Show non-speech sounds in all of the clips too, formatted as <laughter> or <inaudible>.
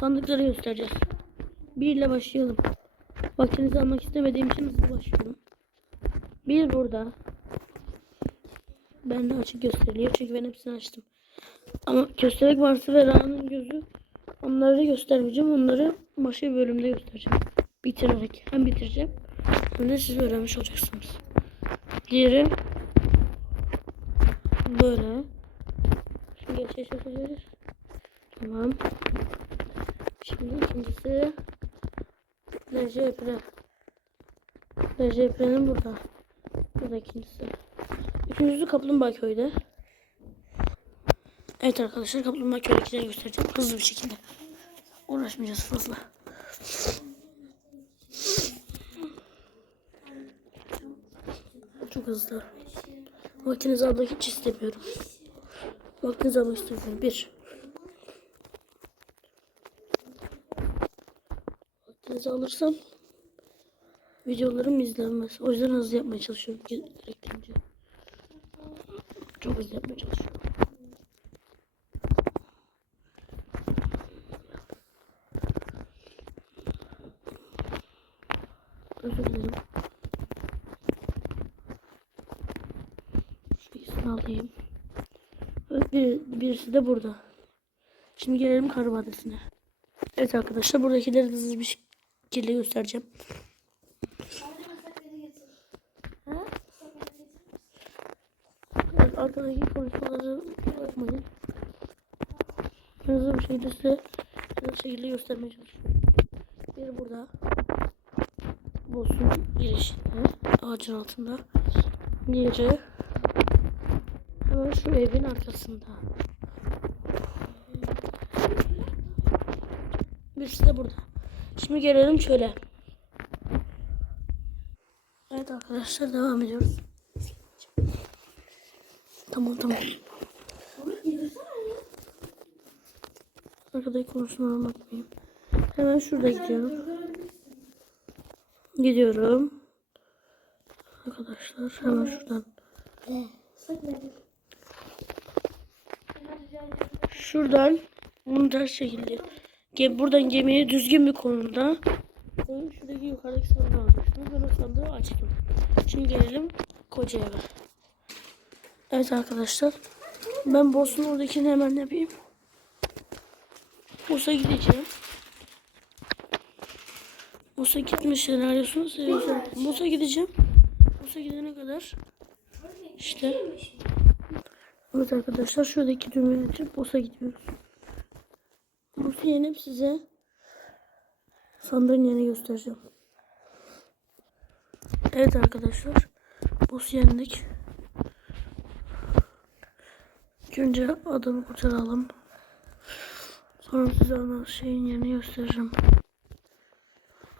sandıkları göstereceğiz. Bir ile başlayalım. Vaktinizi almak istemediğim için hızlı başlıyorum. Bir burada. Ben de açık gösteriliyor çünkü ben hepsini açtım. Ama köstebek varsa ve Ra'nın gözü onları göstermeyeceğim. Onları başka bir bölümde göstereceğim. Bitirerek. Hem bitireceğim hem de siz öğrenmiş olacaksınız. Diğeri böyle. Şimdi geçeş yapacağız. Tamam. Şimdi ikincisi Lejepre. Lejepre'nin burada. Bu da ikincisi. Üçüncüsü Kaplumbağa Köy'de. Evet arkadaşlar Kaplumbağa Köy'dekileri göstereceğim. Hızlı bir şekilde. Uğraşmayacağız fazla. Çok hızlı. Vaktinizi almak hiç istemiyorum. Vaktinizi almak istemiyorum. Bir. Vaktinizi alırsam videolarım izlenmez. O yüzden hızlı yapmaya çalışıyorum. Gerektirince. Çok hızlı yapmaya çalışıyorum. Özür dilerim. Şu ikisini alayım. Bir, birisi de burada. Şimdi gelelim kar vadisine. Evet arkadaşlar buradakileri hızlı bir şekilde göstereceğim. Evet, arkadaki konuşmaları yapmayın. Hızlı bir şekilde size hızlı şekilde göstermeye çalışıyorum. Bir burada. Boss'un girişinde. Ağacın altında. Diğeri hemen şu evin arkasında. Birisi de burada. Şimdi gelelim şöyle. Evet arkadaşlar devam ediyoruz. Tamam tamam. Arkadaki konuşmalara bakmayayım. Hemen şurada gidiyorum. Gidiyorum. Arkadaşlar hemen şuradan. Şuradan bunu ters şekilde. Ge buradan gemiyi düzgün bir konumda. koyup Şuradaki yukarıdaki sandığı almıştım. Ben o sandığı açtım. Şimdi gelelim koca eve. Evet arkadaşlar. Ben boss'un oradakini hemen yapayım. Boss'a gideceğim. Boss'a senaryosunu seviyorum. Boss'a gideceğim. Boss'a gidene kadar işte Evet arkadaşlar şuradaki düğmeyi açıp boss'a gidiyoruz. Boss'u yenip size sandığın yerini göstereceğim. Evet arkadaşlar. Boss'u yendik. İlk önce adamı kurtaralım. Sonra size ona şeyin yerini göstereceğim.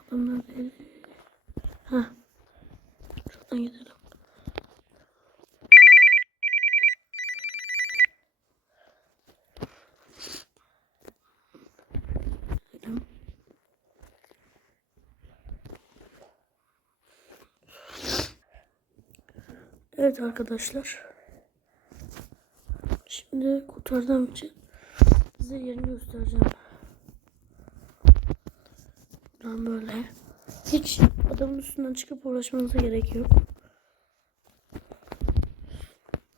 Adam neredeydi? Heh. Şuradan. Gidelim. Evet arkadaşlar. Şimdi kurtardığım için size yerini göstereceğim. Buradan böyle. Hiç adamın üstünden çıkıp uğraşmanıza gerek yok.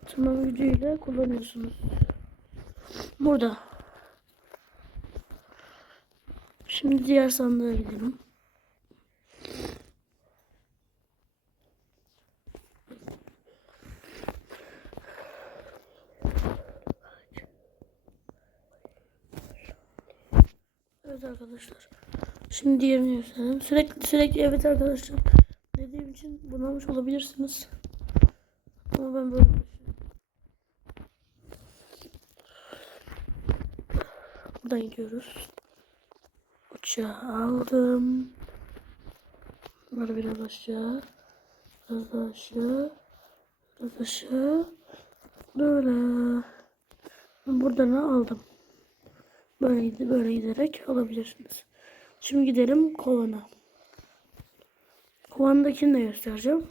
Tamam gücüyle kullanıyorsunuz. Burada. Şimdi diğer sandığa gidelim. Evet arkadaşlar. Şimdi diğerini gösterelim. Sürekli sürekli evet arkadaşlar. Dediğim için bunamış olabilirsiniz. Ama ben böyle Buradan gidiyoruz. Uçağı aldım. Bunları biraz aşağı. Biraz aşağı. Biraz aşağı. Böyle. Buradan aldım. Böyle, böyle giderek alabilirsiniz. Şimdi gidelim kovana. Kovandakini de göstereceğim.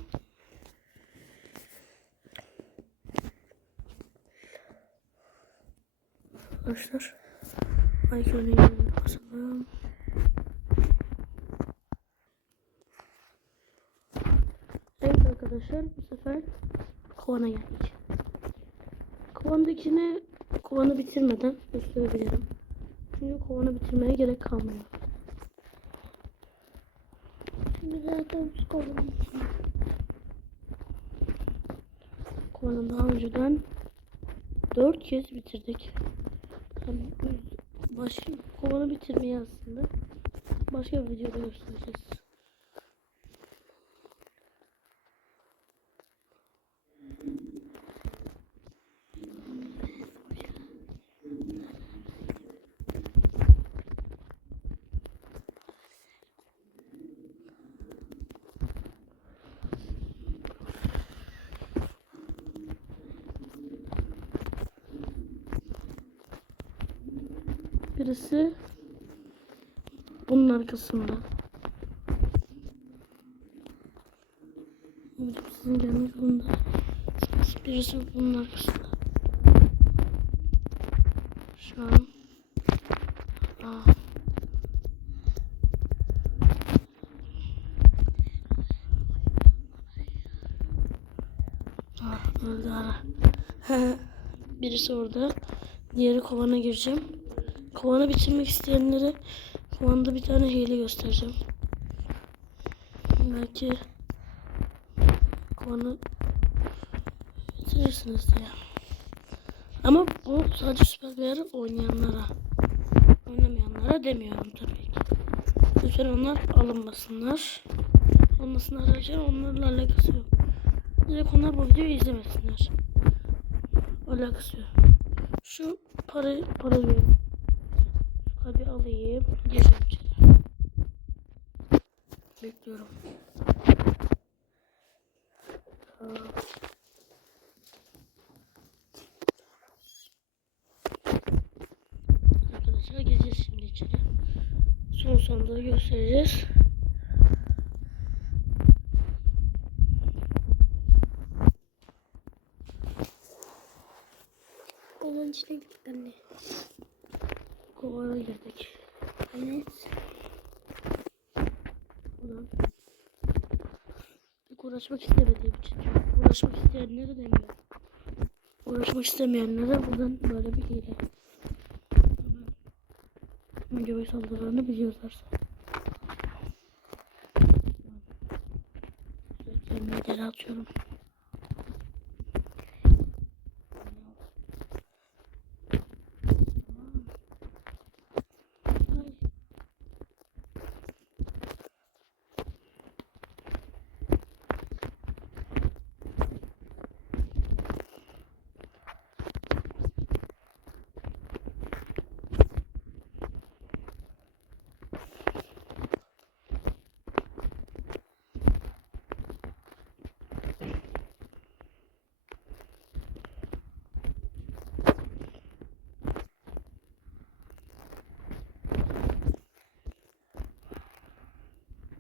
Arkadaşlar. Gidelim. basalım. Evet arkadaşlar bu sefer kovana geldik. Kovandakini kovanı bitirmeden gösterebilirim. Çünkü kovanı bitirmeye gerek kalmıyor. Şimdi zaten biz kovanın. Kovanı daha önceden 4 kez bitirdik. Yani baş, kovanı bitirmeyi aslında başka bir videoda göstereceğiz. Birisi bunun arkasında. Sizin gelmek zorunda. Birisi bunun arkasında. Şu an. Aa. Ah, öldü ara. <laughs> Birisi orada. Diğeri kovana gireceğim. Kovanı bitirmek isteyenlere kovanda bir tane hile göstereceğim. Belki kovanı bitirirsiniz diye. Ama bu sadece süper bir oynayanlara. Oynamayanlara demiyorum tabii ki. Lütfen onlar alınmasınlar. Olmasınlar derken onlarla alakası yok. Direkt onlar bu videoyu izlemesinler. Alakası yok. Şu para parayı Hadi alayım. Gireceğim içeri. Bekliyorum. Arkadaşlar gireceğiz şimdi içeri. Son sandığı göstereceğiz. Kovanın içine gittik anne. Kovana girdik. Evet. Pek uğraşmak istemediğim için. Uğraşmak isteyenlere demiyorum. Uğraşmak istemeyenlere buradan böyle bir hile. Önce saldırılarını biliyorlar. Kendimi geri atıyorum. Ay.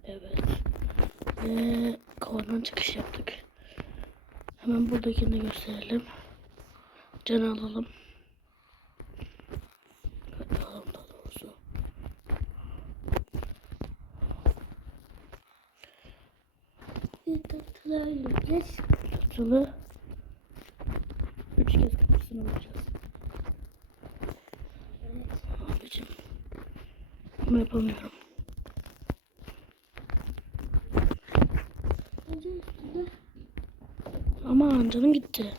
Evet. Kovandan çıkış yaptık. Hemen buradakini de gösterelim. Can alalım. Alalım daha doğrusu. Tutulı. Üç kez kapısını vuracağız. Abicim. Bunu yapamıyorum. Üstüne Aman canım gitti.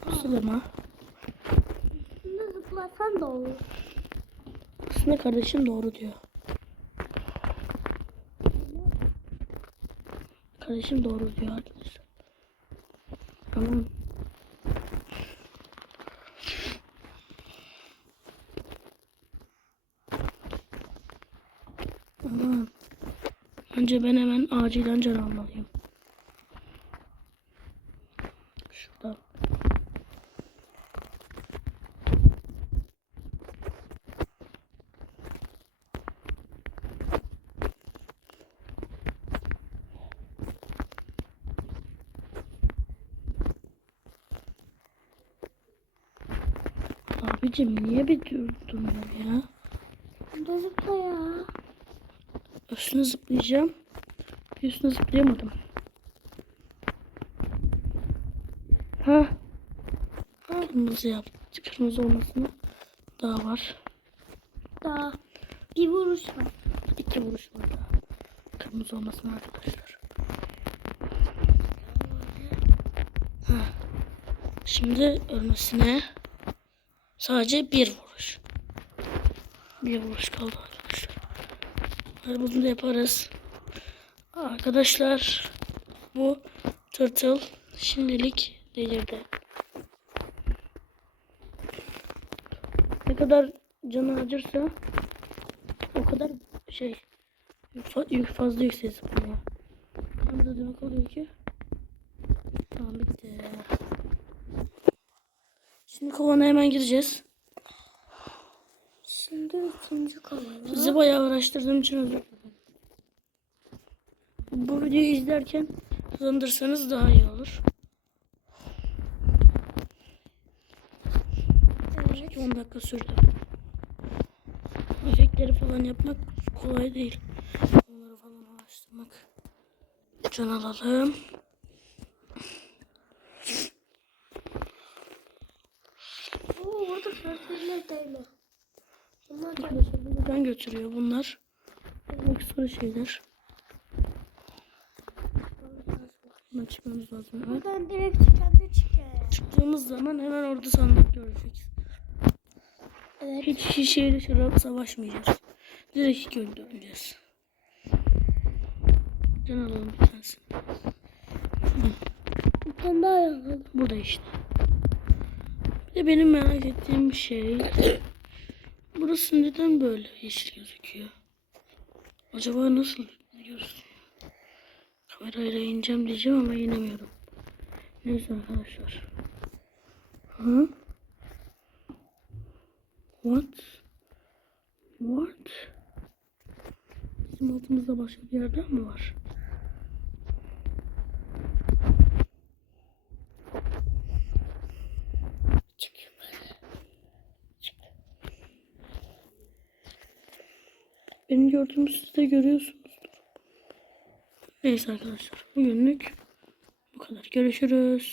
Pusulama. üstüne zıplasan da olur. Aslında kardeşim doğru diyor. Kardeşim doğru diyor arkadaşlar. Tamam. Aman. Önce ben hemen acilen can almalıyım. Şurada. Abicim niye bir dur durmuyor ya? Zıpla zıpla ya. Üstüne zıplayacağım. Üstüne zıplayamadım. Ha. Kırmızı yaptı. Kırmızı olmasına daha var. Daha bir vuruş var. İki vuruş var daha. Kırmızı olmasına arkadaşlar. Ha. Şimdi ölmesine sadece bir vuruş. Bir vuruş kaldı bunu da yaparız. Arkadaşlar bu tırtıl şimdilik delirdi. Ne kadar canı acırsa o kadar şey fazla yüksek zıplıyor. Hem de demek oluyor ki tamam bitti. Şimdi kovana hemen gireceğiz. İkinci kovala. Sizi bayağı uğraştırdığım için özür dilerim. Bu videoyu izlerken hızlandırsanız daha iyi olur. Evet. 10 dakika sürdü. Efektleri falan yapmak kolay değil. Onları falan araştırmak. Can alalım. Oo burada sözlerine değme. Bunlar da buradan götürüyor bunlar. Ekstra şeyler. Bundan çıkmamız lazım. Buradan direkt kendi çıkıyor. Çıktığımız zaman hemen orada sandık görecek. Evet. Hiç şişeyle şarap savaşmayacağız. Direkt göndereceğiz. Can alalım bir tanesini. Bir tane daha yazalım. Burada işte. Bir de benim merak ettiğim şey burası neden böyle yeşil gözüküyor? Acaba nasıl gözüküyor? Kamerayla ineceğim diyeceğim ama inemiyorum. Neyse arkadaşlar. Hı? What? What? Bizim altımızda başka bir yerden mi var? Gördüğümü siz de görüyorsunuzdur. Neyse arkadaşlar. Bugünlük bu kadar. Görüşürüz.